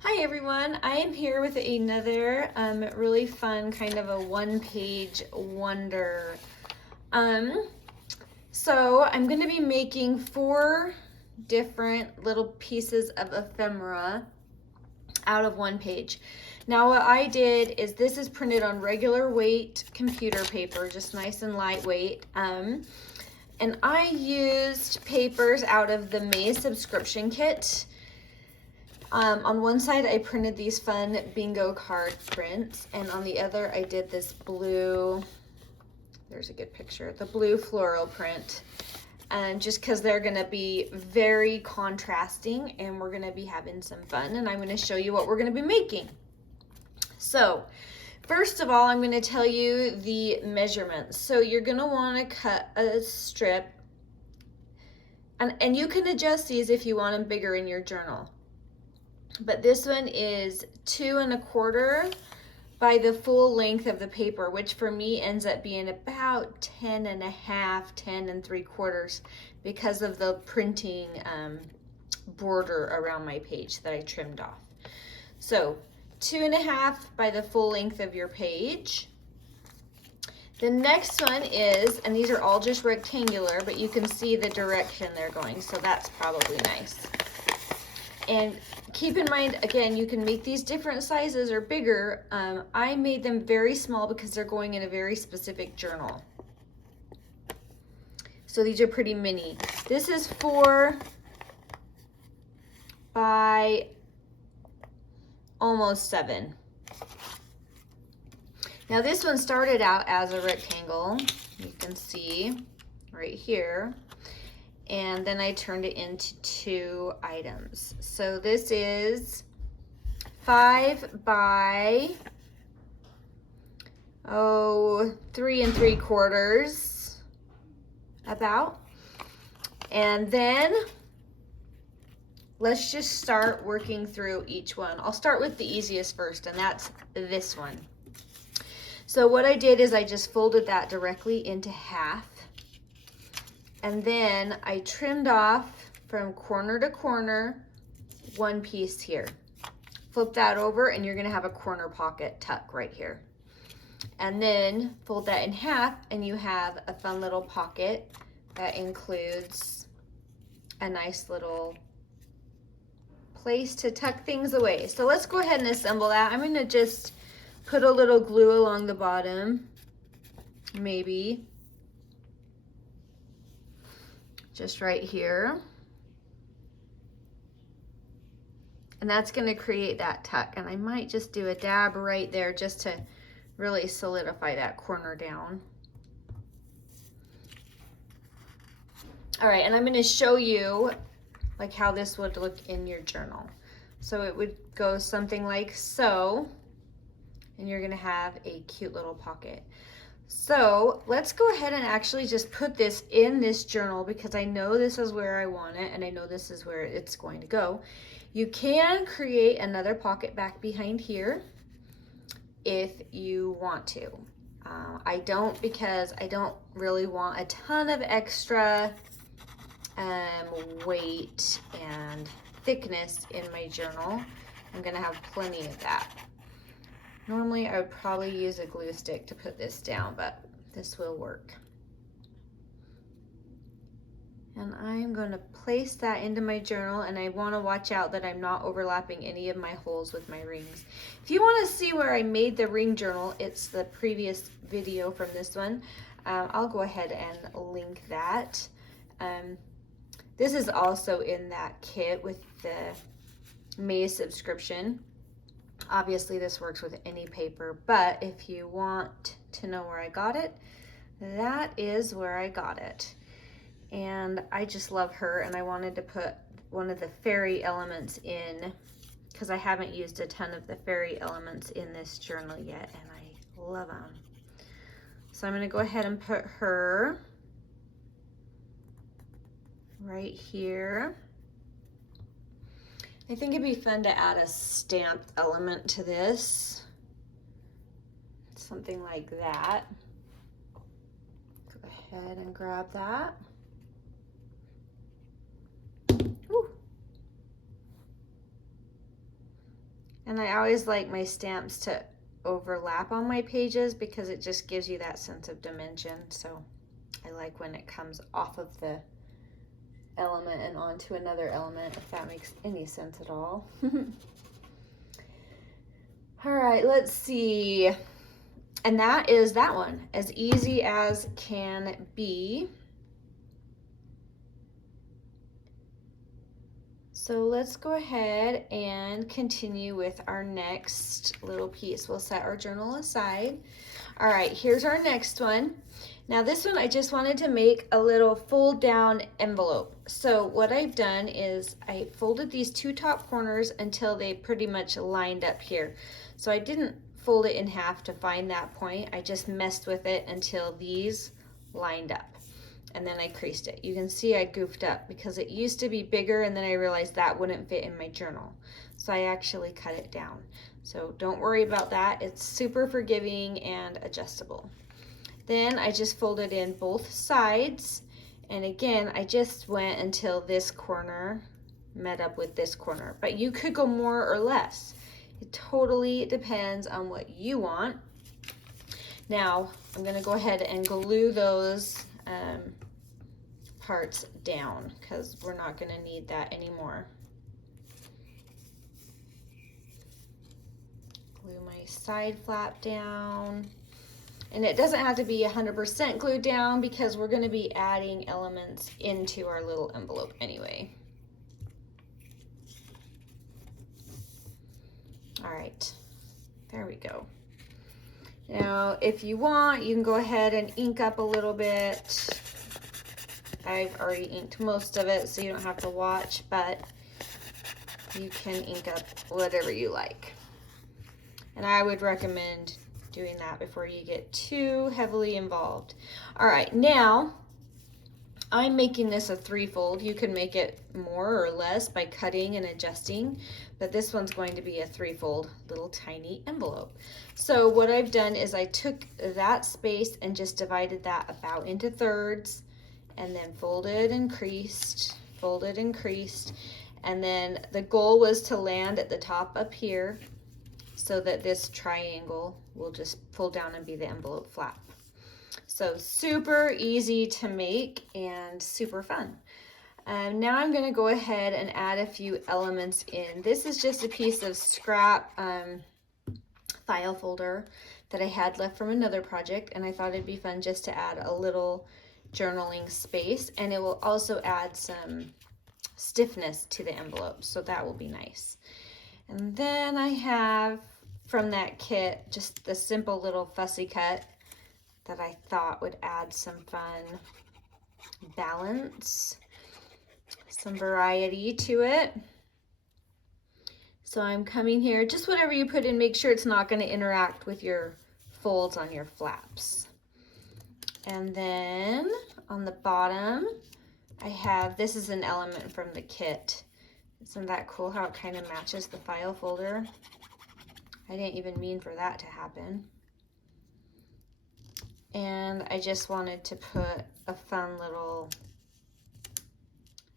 Hi everyone, I am here with another really fun kind of a one-page wonder. So I'm going to be making 4 different little pieces of ephemera out of one page. Now what I did is this is printed on regular weight computer paper, just nice and lightweight. And I used papers out of the May subscription kit. On one side I printed these fun bingo card prints, and on the other I did this blue, there's a good picture, the blue floral print, and just because they're going to be very contrasting and we're going to be having some fun, and I'm going to show you what we're going to be making. So first of all, I'm going to tell you the measurements. So you're going to want to cut a strip, and you can adjust these if you want them bigger in your journal. But this one is 2 1/4 by the full length of the paper, which for me ends up being about 10 1/2, 10 3/4 because of the printing border around my page that I trimmed off. So 2 1/2 by the full length of your page. The next one is, and these are all just rectangular, but you can see the direction they're going, so that's probably nice. And keep in mind, again, you can make these different sizes or bigger. I made them very small because they're going in a very specific journal. So these are pretty mini. This is 4 by almost 7. Now this one started out as a rectangle, you can see right here. And then I turned it into 2 items. So this is 5 by 3 3/4 about. And then let's just start working through each one. I'll start with the easiest first, and that's this one. So what I did is I just folded that directly into half. And then I trimmed off from corner to corner 1 piece here. Flip that over and you're gonna have a corner pocket tuck right here. And then fold that in half and you have a fun little pocket that includes a nice little place to tuck things away. So let's go ahead and assemble that. I'm gonna just put a little glue along the bottom, maybe. Just right here. And that's going to create that tuck. And I might just do a dab right there just to really solidify that corner down. All right, and I'm going to show you like how this would look in your journal. So it would go something like so, and you're going to have a cute little pocket. So let's go ahead and actually just put this in this journal because I know this is where I want it and I know this is where it's going to go. You can create another pocket back behind here if you want to. I don't, because I don't really want a ton of extra weight and thickness in my journal. I'm gonna have plenty of that. Normally I would probably use a glue stick to put this down, but this will work. And I'm going to place that into my journal, and I want to watch out that I'm not overlapping any of my holes with my rings. If you want to see where I made the ring journal, it's the previous video from this one. I'll go ahead and link that. This is also in that kit with the May subscription. Obviously this works with any paper, but if you want to know where I got it, that is where I got it. And I just love her, and I wanted to put one of the fairy elements in because I haven't used a ton of the fairy elements in this journal yet, and I love them. So I'm going to go ahead and put her right here. I think it'd be fun to add a stamped element to this. Something like that. Go ahead and grab that. Woo. And I always like my stamps to overlap on my pages because it just gives you that sense of dimension. So I like when it comes off of the element and onto another element, if that makes any sense at all. All right, let's see. And that is that one, as easy as can be. So let's go ahead and continue with our next little piece. We'll set our journal aside. All right, here's our next one. Now this one, I just wanted to make a little fold down envelope. So what I've done is I folded these two top corners until they pretty much lined up here. So I didn't fold it in half to find that point. I just messed with it until these lined up. And then I creased it. You can see I goofed up because it used to be bigger and then I realized that wouldn't fit in my journal. So I actually cut it down. So don't worry about that. It's super forgiving and adjustable. Then I just folded in both sides. And again, I just went until this corner met up with this corner. But you could go more or less. It totally depends on what you want. Now, I'm gonna go ahead and glue those parts down because we're not going to need that anymore. Glue my side flap down, and it doesn't have to be 100% glued down because we're going to be adding elements into our little envelope anyway. All right, there we go. Now if you want, you can go ahead and ink up a little bit. I've already inked most of it, so you don't have to watch, but you can ink up whatever you like. And I would recommend doing that before you get too heavily involved. All right, now I'm making this a threefold. You can make it more or less by cutting and adjusting, but this one's going to be a threefold little tiny envelope. So what I've done is I took that space and just divided that about into thirds, and then folded and creased, and then the goal was to land at the top up here so that this triangle will just fold down and be the envelope flap. So super easy to make and super fun. Now I'm going to go ahead and add a few elements in. This is just a piece of scrap file folder that I had left from another project, and I thought it'd be fun just to add a little journaling space, and it will also add some stiffness to the envelope, so that will be nice. And then I have from that kit just the simple little fussy cut that I thought would add some fun balance, some variety to it. So I'm coming here, just whatever you put in, make sure it's not going to interact with your folds on your flaps. And then on the bottom, I have, this is an element from the kit. Isn't that cool how it kind of matches the file folder? I didn't even mean for that to happen. And I just wanted to put a fun little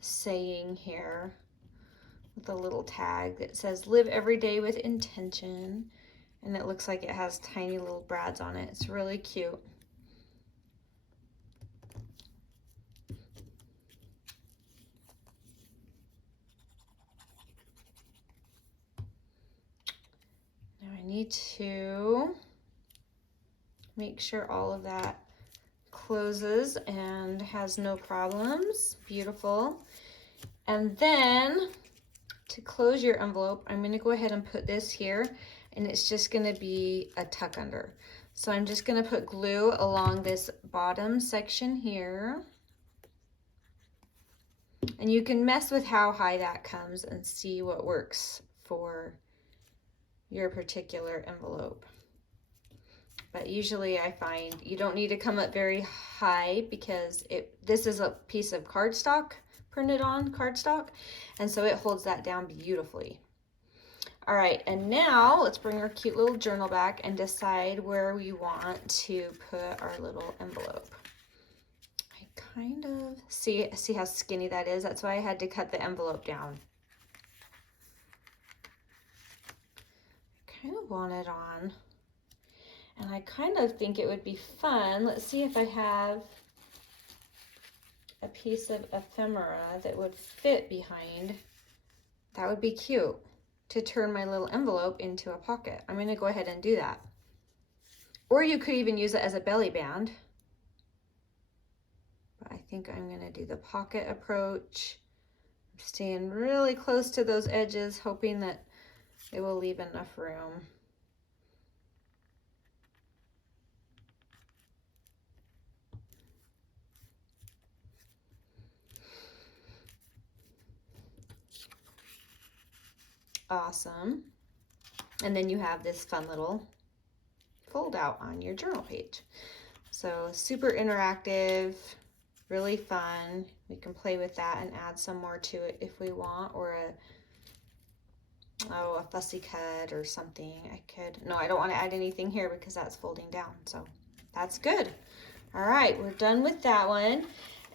saying here with a little tag that says, "Live every day with intention." And it looks like it has tiny little brads on it. It's really cute. Now I need to make sure all of that closes and has no problems. Beautiful. And then to close your envelope, I'm going to go ahead and put this here, and it's just going to be a tuck under. So I'm just going to put glue along this bottom section here. And you can mess with how high that comes and see what works for your particular envelope. But usually I find you don't need to come up very high because this is a piece of cardstock, printed on cardstock, and so it holds that down beautifully. All right, and now let's bring our cute little journal back and decide where we want to put our little envelope. I kind of see how skinny that is. That's why I had to cut the envelope down. kind of want it on. And I kind of think it would be fun. Let's see if I have a piece of ephemera that would fit behind. That would be cute to turn my little envelope into a pocket. I'm going to go ahead and do that. Or you could even use it as a belly band. But I think I'm going to do the pocket approach. I'm staying really close to those edges, hoping that it will leave enough room. Awesome. And then you have this fun little fold out on your journal page. So super interactive, really fun. We can play with that and add some more to it if we want, or a fussy cut or something. No, I don't want to add anything here because that's folding down. So that's good. All right, we're done with that one.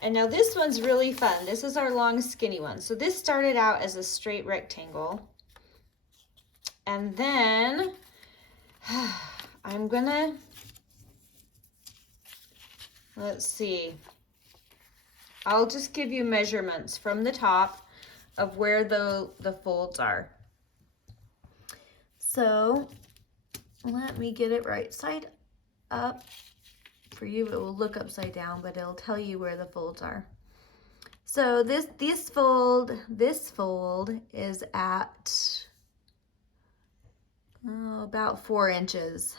And now this one's really fun. This is our long skinny one. So this started out as a straight rectangle. And then I'm gonna, let's see, I'll just give you measurements from the top of where the folds are. So let me get it right side up. For you, it will look upside down, but it'll tell you where the folds are. So this fold is at about 4 inches.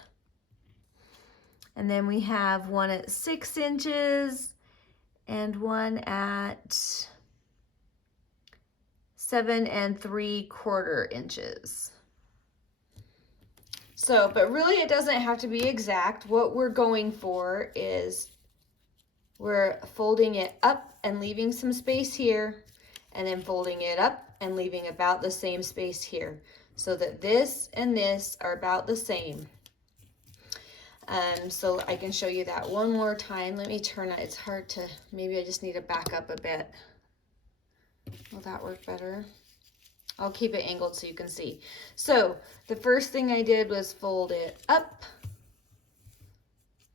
And then we have one at 6 inches and one at 7 3/4 inches. So, but really it doesn't have to be exact. What we're going for is we're folding it up and leaving some space here, and then folding it up and leaving about the same space here, so that this and this are about the same. So I can show you that one more time. Let me turn it. It's hard to, maybe I just need to back up a bit. Will that work better? I'll keep it angled so you can see. So the first thing I did was fold it up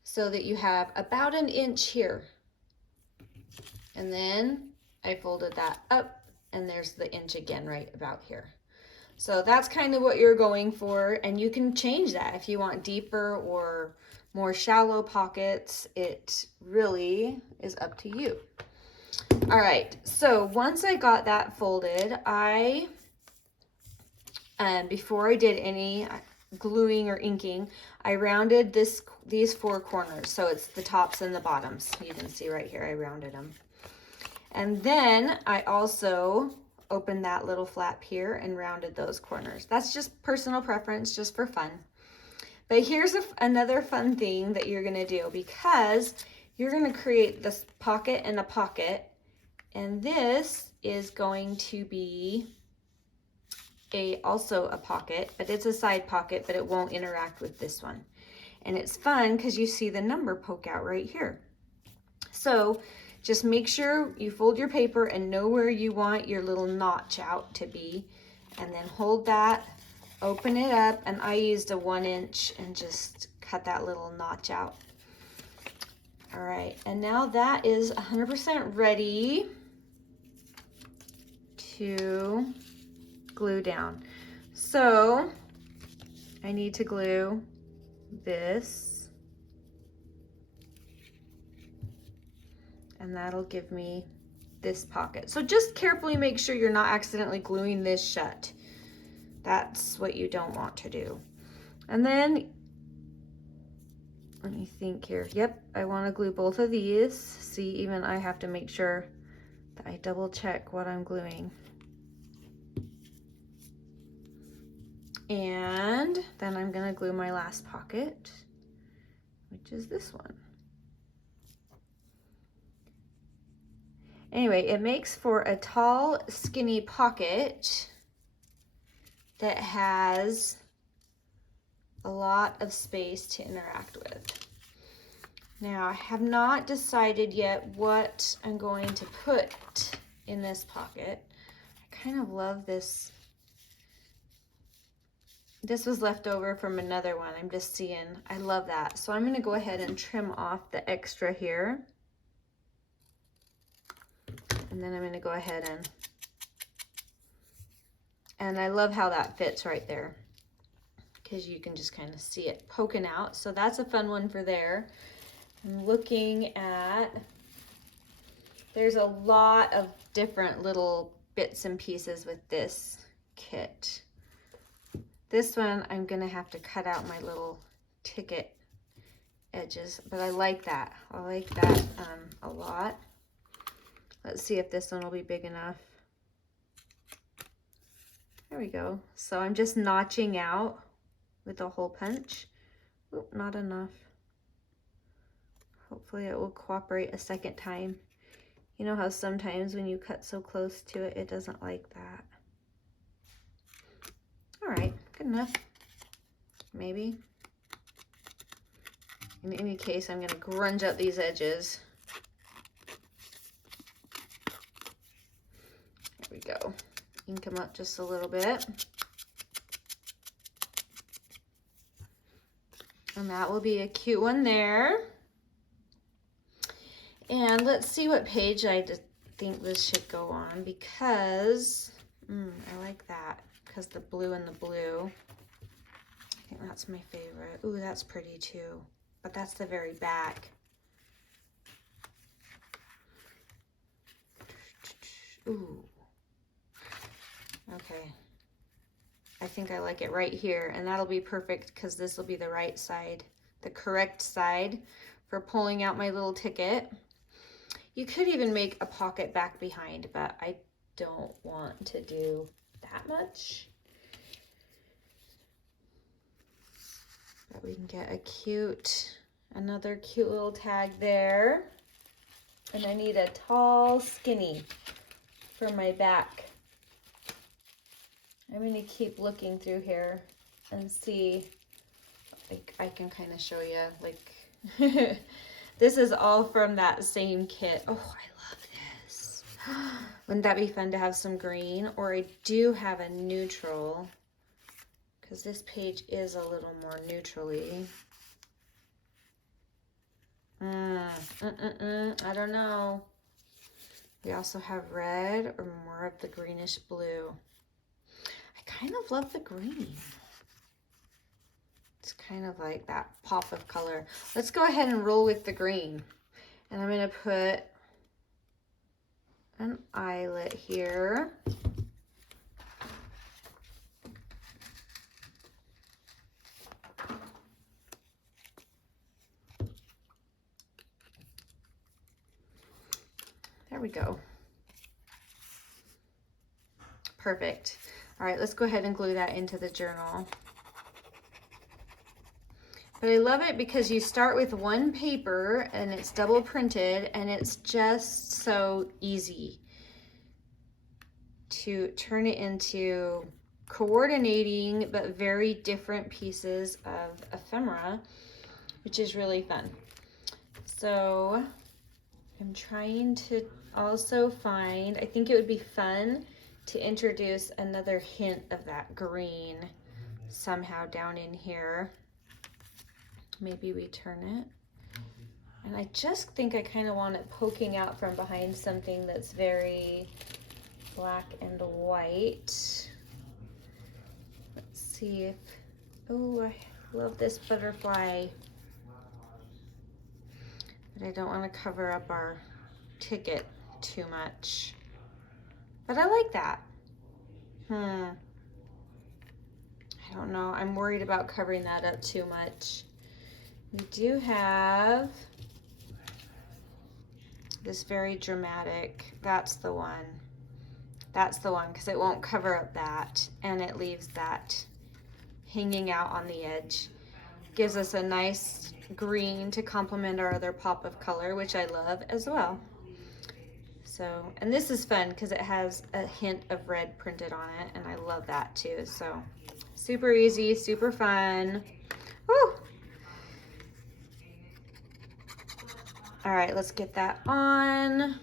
so that you have about 1 inch here. And then I folded that up, and there's the inch again right about here. So that's kind of what you're going for, and you can change that if you want deeper or more shallow pockets. It really is up to you. All right, so once I got that folded, before I did any gluing or inking, I rounded these 4 corners. So it's the tops and the bottoms. You can see right here, I rounded them. And then I also opened that little flap here and rounded those corners. That's just personal preference, just for fun. But here's another fun thing that you're gonna do, because you're gonna create this pocket and a pocket, and this is going to be also a pocket, but it's a side pocket, but it won't interact with this one. And it's fun because you see the number poke out right here. So just make sure you fold your paper and know where you want your little notch out to be, and then hold that, open it up, and I used a 1 inch and just cut that little notch out. All right, and now that is 100% ready to glue down. So I need to glue this, and that'll give me this pocket. So just carefully make sure you're not accidentally gluing this shut. That's what you don't want to do. And then let me think here. Yep, I want to glue both of these. See, even I have to make sure that I double check what I'm gluing. And then I'm gonna glue my last pocket, which is this one. Anyway, it makes for a tall, skinny pocket that has a lot of space to interact with. Now, I have not decided yet what I'm going to put in this pocket. I kind of love this This was left over from another one. I'm just seeing, I love that. So I'm going to go ahead and trim off the extra here. And then I'm going to go ahead and I love how that fits right there, because you can just kind of see it poking out. So that's a fun one for there. I'm looking at, there's a lot of different little bits and pieces with this kit. This one, I'm gonna have to cut out my little ticket edges, but I like that. I like that a lot. Let's see if this one will be big enough. There we go. So I'm just notching out with a hole punch. Oop, not enough. Hopefully it will cooperate a second time. You know how sometimes when you cut so close to it, it doesn't like that. All right, good enough. Maybe. In any case, I'm gonna grunge out these edges. There we go. Ink them up just a little bit. And that will be a cute one there. And let's see what page I think this should go on, because I like that, because the blue and the blue. I think that's my favorite. Ooh, that's pretty too, but that's the very back. Ooh. Okay. I think I like it right here, and that'll be perfect because this will be the right side, the correct side for pulling out my little ticket. You could even make a pocket back behind, but I don't want to do that much. But we can get a cute, another cute little tag there. And I need a tall skinny for my back. I'm gonna keep looking through here and see, like, I can kind of show you, like, this is all from that same kit. Oh, I love this. Wouldn't that be fun to have some green? Or I do have a neutral, because this page is a little more neutrally. I don't know. We also have red or more of the greenish blue. I kind of love the green. It's kind of like that pop of color. Let's go ahead and roll with the green. And I'm going to put an eyelet here. There we go. Perfect. All right, let's go ahead and glue that into the journal. But I love it because you start with one paper and it's double printed, and it's just so easy to turn it into coordinating but very different pieces of ephemera, which is really fun. So I'm trying to also find, I think it would be fun to introduce another hint of that green somehow down in here. Maybe we turn it. And I just think I kind of want it poking out from behind something that's very black and white. Let's see if, oh, I love this butterfly. But I don't want to cover up our ticket too much. But I like that. I don't know. I'm worried about covering that up too much. We do have this very dramatic, that's the one. That's the one, because it won't cover up that, and it leaves that hanging out on the edge. Gives us a nice green to complement our other pop of color, which I love as well. So, and this is fun because it has a hint of red printed on it, and I love that too. So, super easy, super fun. Woo! All right, let's get that on.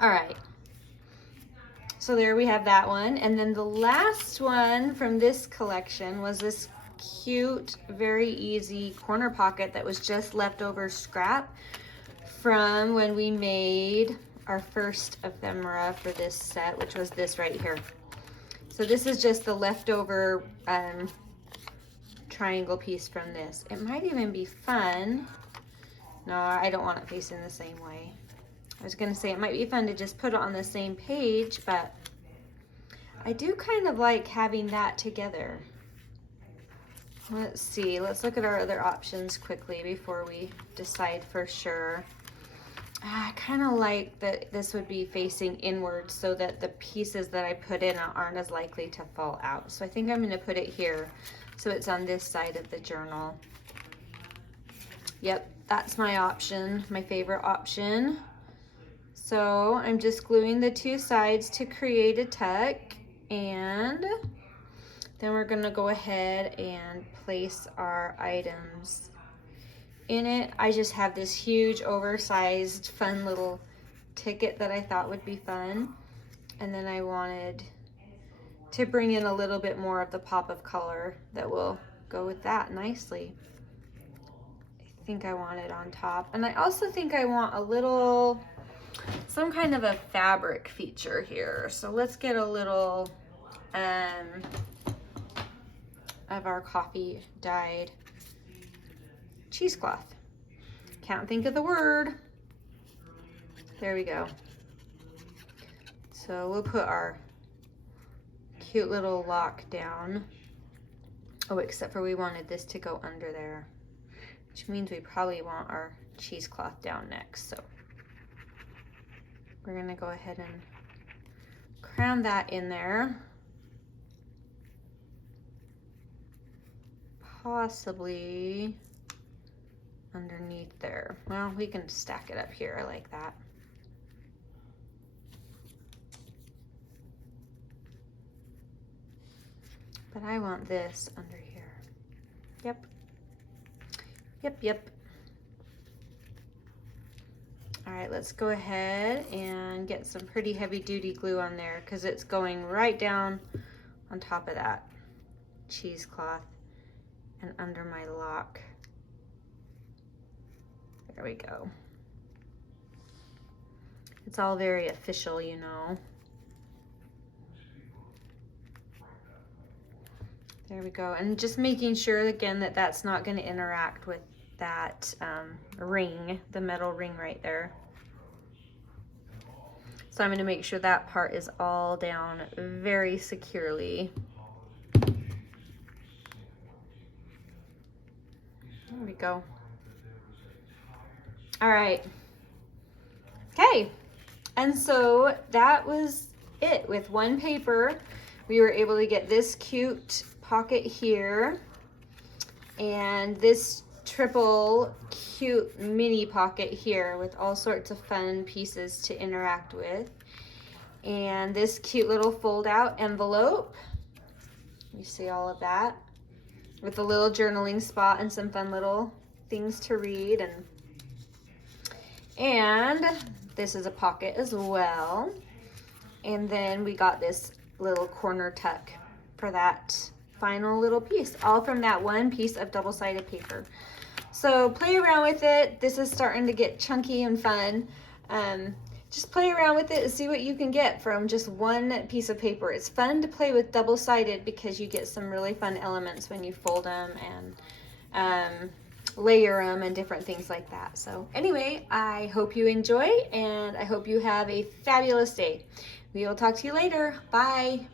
All right. So there we have that one. And then the last one from this collection was this cute, very easy corner pocket that was just leftover scrap from when we made our first ephemera for this set, which was this right here. So this is just the leftover triangle piece from this. It might even be fun. No, I don't want it facing the same way. I was gonna say it might be fun to just put it on the same page, but I do kind of like having that together. Let's see, let's look at our other options quickly before we decide for sure. I kind of like that this would be facing inward so that the pieces that I put in aren't as likely to fall out. So I think I'm going to put it here so it's on this side of the journal. Yep, that's my option, my favorite option. So I'm just gluing the two sides to create a tuck, and then we're going to go ahead and place our items in it. I just have this huge oversized fun little ticket that I thought would be fun, and then I wanted to bring in a little bit more of the pop of color that will go with that nicely. I think I want it on top, and I also think I want a little, some kind of a fabric feature here. So let's get a little of our coffee dyed cheesecloth. Can't think of the word. There we go. So we'll put our cute little lock down. Oh, except for we wanted this to go under there, which means we probably want our cheesecloth down next. So we're gonna go ahead and cram that in there. Possibly underneath there. Well, we can stack it up here. I like that. But I want this under here. Yep. Yep, yep. All right, let's go ahead and get some pretty heavy duty glue on there because it's going right down on top of that cheesecloth and under my lock. There we go. It's all very official, you know. There we go. And just making sure again that that's not going to interact with that ring, the metal ring right there. So I'm going to make sure that part is all down very securely. There we go. All right. Okay. And so that was it with one paper. We were able to get this cute pocket here and this triple cute mini pocket here with all sorts of fun pieces to interact with, and this cute little fold out envelope. You see all of that with a little journaling spot and some fun little things to read, and this is a pocket as well. And then we got this little corner tuck for that final little piece, all from that one piece of double-sided paper. So play around with it. This is starting to get chunky and fun. Just play around with it and see what you can get from just one piece of paper. It's fun to play with double-sided because you get some really fun elements when you fold them and layer them and different things like that. So anyway, I hope you enjoy and I hope you have a fabulous day. We will talk to you later. Bye.